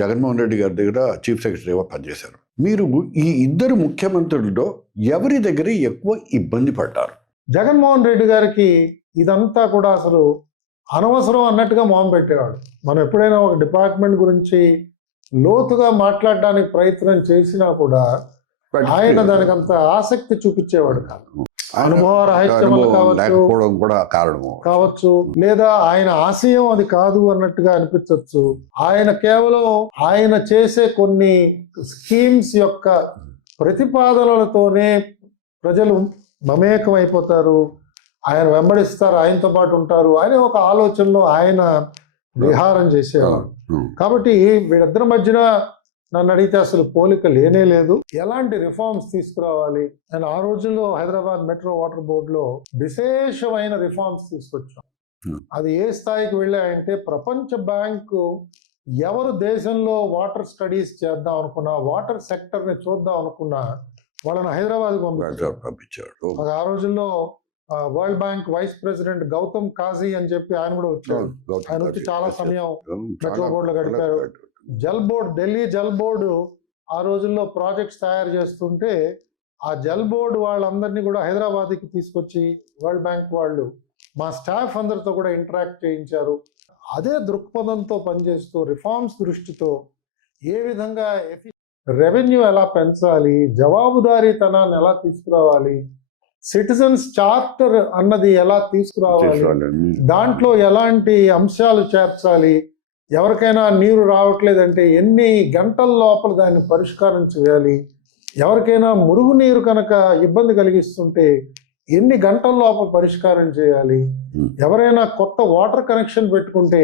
జగన్మోహన్ రెడ్డి గారి దగ్గర చీఫ్ సెక్రటరీగా పనిచేశారు. మీరు ఈ ఇద్దరు ముఖ్యమంత్రుల్లో ఎవరి దగ్గర ఎక్కువ ఇబ్బంది పడ్డారు? జగన్మోహన్ రెడ్డి గారికి ఇదంతా కూడా అసలు అనవసరం అన్నట్టుగా మొహం పెట్టేవాడు. మనం ఎప్పుడైనా ఒక డిపార్ట్మెంట్ గురించి లోతుగా మాట్లాడడానికి ప్రయత్నం చేసినా కూడా ఆయన దానికి అంత ఆసక్తి చూపించేవాడు కాదు. అనుభవ రాహిత్యం కావచ్చు, లేదా ఆయన ఆశయం అది కాదు అన్నట్టుగా అనిపించవచ్చు. ఆయన కేవలం ఆయన చేసే కొన్ని స్కీమ్స్ యొక్క ప్రతిపాదనలతోనే ప్రజలు మమేకం అయిపోతారు, ఆయన వెంబడిస్తారు, ఆయనతో పాటు ఉంటారు అనే ఒక ఆలోచనలో ఆయన విహారం చేసేవాడు. కాబట్టి వీళ్ళిద్దరి మధ్యన నన్ను అడిగితే అసలు పోలిక లేనే లేదు. ఎలాంటి రిఫార్మ్స్ తీసుకురావాలి నేను ఆ రోజుల్లో హైదరాబాద్ మెట్రో వాటర్ బోర్డులో విశేషమైన రిఫార్మ్స్ తీసుకొచ్చాం. అది ఏ స్థాయికి వెళ్ళాయంటే ప్రపంచ బ్యాంకు ఎవరు దేశంలో వాటర్ స్టడీస్ చేద్దాం అనుకున్నా, వాటర్ సెక్టర్ ని చూద్దాం అనుకున్నా వాళ్ళని హైదరాబాద్ పంపించాడు. ఆ రోజుల్లో world bank vice president Gautam Kazi అని చెప్పి ఆయన కూడా వచ్చాడు. ఆయన వచ్చి చాలా సమయం మెట్రో బోర్డులో గడిపారు. జల్ బోర్డు, ఢిల్లీ జల్ బోర్డు ఆ రోజుల్లో ప్రాజెక్ట్స్ తయారు చేస్తుంటే ఆ జల్ బోర్డు వాళ్ళందరినీ కూడా హైదరాబాద్కి తీసుకొచ్చి వరల్డ్ బ్యాంక్ వాళ్ళు మా స్టాఫ్ అందరితో కూడా ఇంటరాక్ట్ చేయించారు. అదే దృక్పథంతో పనిచేస్తూ రిఫార్మ్స్ దృష్టితో ఏ విధంగా రెవెన్యూ ఎలా పెంచాలి, జవాబుదారీతనాన్ని ఎలా తీసుకురావాలి, సిటిజన్స్ చార్టర్ అన్నది ఎలా తీసుకురావాలి, దాంట్లో ఎలాంటి అంశాలు చేర్చాలి, ఎవరికైనా నీరు రావట్లేదంటే ఎన్ని గంటల లోపల దాన్ని పరిష్కారం చేయాలి, ఎవరికైనా మురుగునీరు కనుక ఇబ్బంది కలిగిస్తుంటే ఎన్ని గంటల లోపల పరిష్కారం చేయాలి, ఎవరైనా కొత్త వాటర్ కనెక్షన్ పెట్టుకుంటే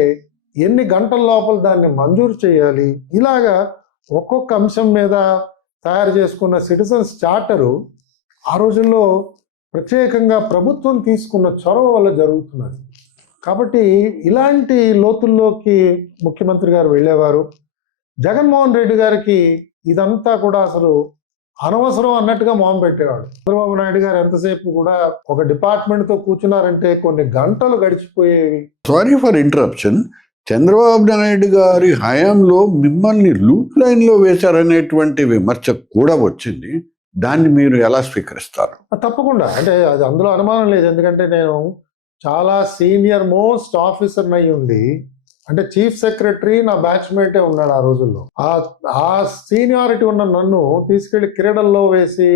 ఎన్ని గంటల లోపల దాన్ని మంజూరు చేయాలి, ఇలాగా ఒక్కొక్క అంశం మీద తయారు చేసుకున్న సిటిజన్స్ చార్టరు ఆ రోజుల్లో ప్రత్యేకంగా ప్రభుత్వం తీసుకున్న చొరవ వల్ల జరుగుతున్నది. కాబట్టి ఇలాంటి లోతుల్లోకి ముఖ్యమంత్రి గారు వెళ్ళేవారు. జగన్మోహన్ రెడ్డి గారికి ఇదంతా కూడా అసలు అనవసరం అన్నట్టుగా మొహం పెట్టేవాడు. చంద్రబాబు నాయుడు గారు ఎంతసేపు కూడా ఒక డిపార్ట్మెంట్తో కూర్చున్నారంటే కొన్ని గంటలు గడిచిపోయేవి. Sorry for interruption. Chandrababu Naidu గారి హయాంలో మిమ్మల్ని లూప్ లైన్లో వేశారనేటువంటి విమర్శ కూడా వచ్చింది. దాన్ని మీరు ఎలా స్వీకరిస్తారు? తప్పకుండా, అంటే అది అందులో అనుమానం లేదు. ఎందుకంటే నేను చాలా సీనియర్ మోస్ట్ ఆఫీసర్ అయి ఉండి, అంటే చీఫ్ సెక్రటరీ నా బ్యాచ్మేటే ఉన్నాడు ఆ రోజుల్లో. ఆ సీనియారిటీ ఉన్న నన్ను తీసుకెళ్లి క్రీడల్లో వేసి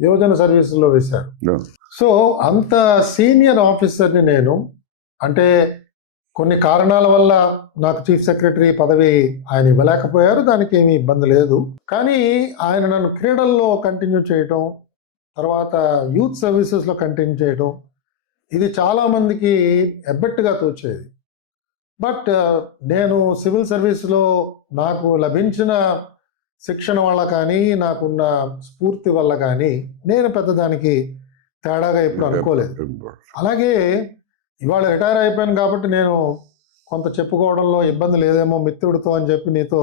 యువజన సర్వీసుల్లో వేశారు. సో అంత సీనియర్ ఆఫీసర్ని నేను, అంటే కొన్ని కారణాల వల్ల నాకు చీఫ్ సెక్రటరీ పదవి ఆయన ఇవ్వలేకపోయారు, దానికి ఏమీ ఇబ్బంది లేదు. కానీ ఆయన నన్ను క్రీడల్లో కంటిన్యూ చేయటం, తర్వాత యూత్ సర్వీసెస్లో కంటిన్యూ చేయటం, ఇది చాలామందికి ఎబ్బెట్టుగా తోచేది. బట్ నేను సివిల్ సర్వీస్లో నాకు లభించిన శిక్షణ వల్ల కానీ, నాకున్న స్ఫూర్తి వల్ల కానీ నేను పెద్దదానికి తేడాగా ఎప్పుడు అనుకోలేదు. అలాగే ఇవాళ రిటైర్ అయిపోయాను కాబట్టి నేను కొంత చెప్పుకోవడంలో ఇబ్బంది లేదేమో మిత్రుడితో అని చెప్పి నీతో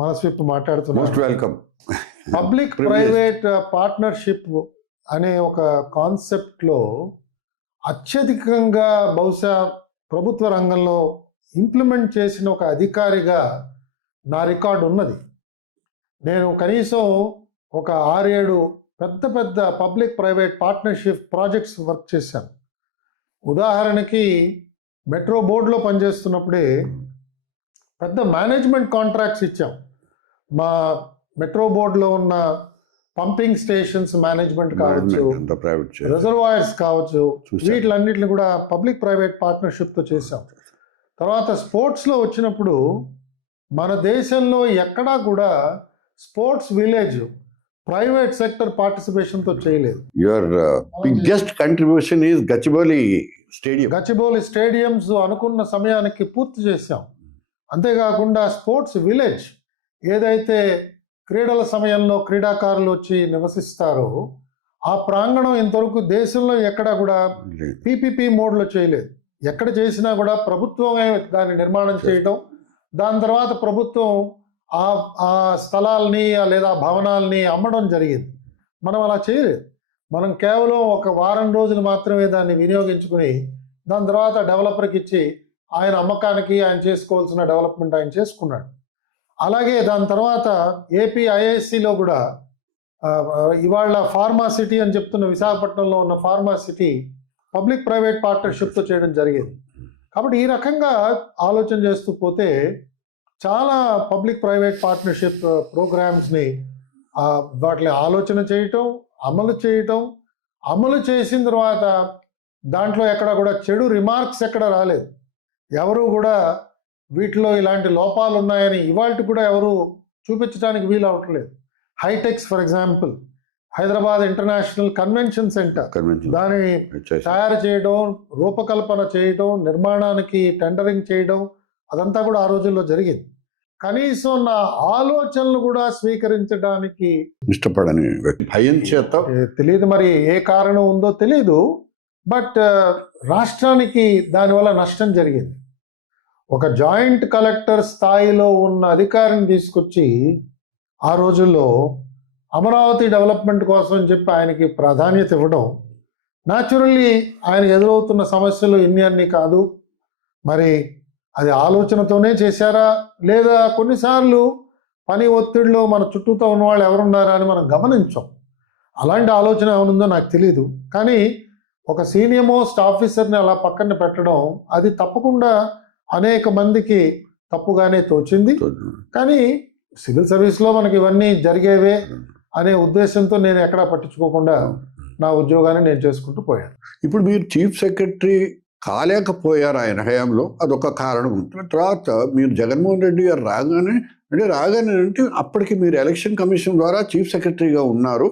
మనస్విప్పు మాట్లాడుతున్నాను. వెల్కమ్. పబ్లిక్ ప్రైవేట్ పార్ట్నర్షిప్ అనే ఒక కాన్సెప్ట్లో అత్యధికంగా బహుశా ప్రభుత్వ రంగంలో ఇంప్లిమెంట్ చేసిన ఒక అధికారిగా నా రికార్డు ఉన్నది. నేను కనీసం ఒక 6-7 పెద్ద పెద్ద public private partnership projects work చేశాను. ఉదాహరణకి మెట్రో బోర్డులో పనిచేస్తున్నప్పుడే పెద్ద మేనేజ్మెంట్ కాంట్రాక్ట్స్ ఇచ్చాం. మా మెట్రో బోర్డులో ఉన్న పంపింగ్ స్టేషన్స్ మేనేజ్మెంట్ కావచ్చు, రిజర్వాయర్స్ కావచ్చు, వీటిలన్నిటిని కూడా పబ్లిక్ ప్రైవేట్ పార్ట్నర్షిప్తో చేశాం. తర్వాత స్పోర్ట్స్లో వచ్చినప్పుడు మన దేశంలో ఎక్కడా కూడా sports village private sector participation తో చేయలేదు. Your biggest contribution is Gachibowli stadium. Gachibowli stadiums అనుకున్న సమయానికి పూర్తి చేశాం. అంతేకాకుండా స్పోర్ట్స్ విలేజ్ ఏదైతే క్రీడల సమయంలో క్రీడాకారులు వచ్చి నివసిస్తారో ఆ ప్రాంగణం ఇంతవరకు దేశంలో ఎక్కడా కూడా పీపీపీ మోడ్లో చేయలేదు. ఎక్కడ చేసినా కూడా ప్రభుత్వమే దాన్ని నిర్మాణం చేయటం, దాని తర్వాత ప్రభుత్వం ఆ స్థలాల్ని లేదా భవనాల్ని అమ్మడం జరిగింది. మనం అలా చేయలేదు. మనం కేవలం ఒక వారం రోజులు మాత్రమే దాన్ని వినియోగించుకుని దాని తర్వాత డెవలపర్కి ఇచ్చి ఆయన అమ్మకానికి ఆయన చేసుకోవాల్సిన డెవలప్మెంట్ ఆయన చేసుకున్నాడు. అలాగే దాని తర్వాత ఏపీ ఐఐఎస్సిలో కూడా ఇవాళ ఫార్మా సిటీ అని చెప్తున్న విశాఖపట్నంలో ఉన్న ఫార్మా సిటీ పబ్లిక్ ప్రైవేట్ పార్ట్నర్షిప్తో చేయడం జరిగేది. కాబట్టి ఈ రకంగా ఆలోచన చేస్తూ పోతే చాలా పబ్లిక్ ప్రైవేట్ పార్ట్నర్షిప్ ప్రోగ్రామ్స్ని వాటిని ఆలోచన చేయటం, అమలు చేసిన తర్వాత దాంట్లో ఎక్కడ కూడా చెడు రిమార్క్స్ ఎక్కడ రాలేదు. ఎవరు కూడా వీటిలో ఇలాంటి లోపాలు ఉన్నాయని ఇవాళ కూడా ఎవరు చూపించడానికి వీలు అవట్లేదు. HITEX for example, Hyderabad international convention centre, దాన్ని తయారు చేయడం, రూపకల్పన చేయడం, నిర్మాణానికి టెండరింగ్ చేయడం, అదంతా కూడా ఆ రోజుల్లో జరిగింది. కనీసం నా ఆలోచనలు కూడా స్వీకరించడానికి ఇష్టపడని భయం చేత తెలియదు, మరి ఏ కారణం ఉందో తెలియదు. బట్ రాష్ట్రానికి దానివల్ల నష్టం జరిగింది. ఒక జాయింట్ కలెక్టర్ స్థాయిలో ఉన్న అధికారిని తీసుకొచ్చి ఆ రోజుల్లో అమరావతి డెవలప్మెంట్ కోసం అని చెప్పి ఆయనకి ప్రాధాన్యత ఇవ్వడం, న్యాచురల్లీ ఆయన ఎదురవుతున్న సమస్యలు ఇన్ని అన్ని కాదు. మరి అది ఆలోచనతోనే చేశారా లేదా కొన్నిసార్లు పని ఒత్తిడిలో మన చుట్టూతో ఉన్న వాళ్ళు ఎవరున్నారా అని మనం గమనించాం. అలాంటి ఆలోచన ఏమనుందో నాకు తెలియదు. కానీ ఒక సీనియర్ మోస్ట్ ఆఫీసర్ని అలా పక్కన పెట్టడం అది తప్పకుండా అనేక మందికి తప్పుగానే తోచింది. కానీ సివిల్ సర్వీస్లో మనకి ఇవన్నీ జరిగేవే అనే ఉద్దేశంతో నేను ఎక్కడా పట్టించుకోకుండా నా ఉద్యోగాన్ని నేను చేసుకుంటూ పోయాను. ఇప్పుడు మీరు చీఫ్ సెక్రటరీ కాలేకపోయారు ఆయన హయాంలో, అదొక కారణం. తర్వాత మీరు జగన్మోహన్ రెడ్డి గారు రాగానే అంటే అప్పటికి మీరు ఎలక్షన్ కమిషన్ ద్వారా చీఫ్ సెక్రటరీగా ఉన్నారు.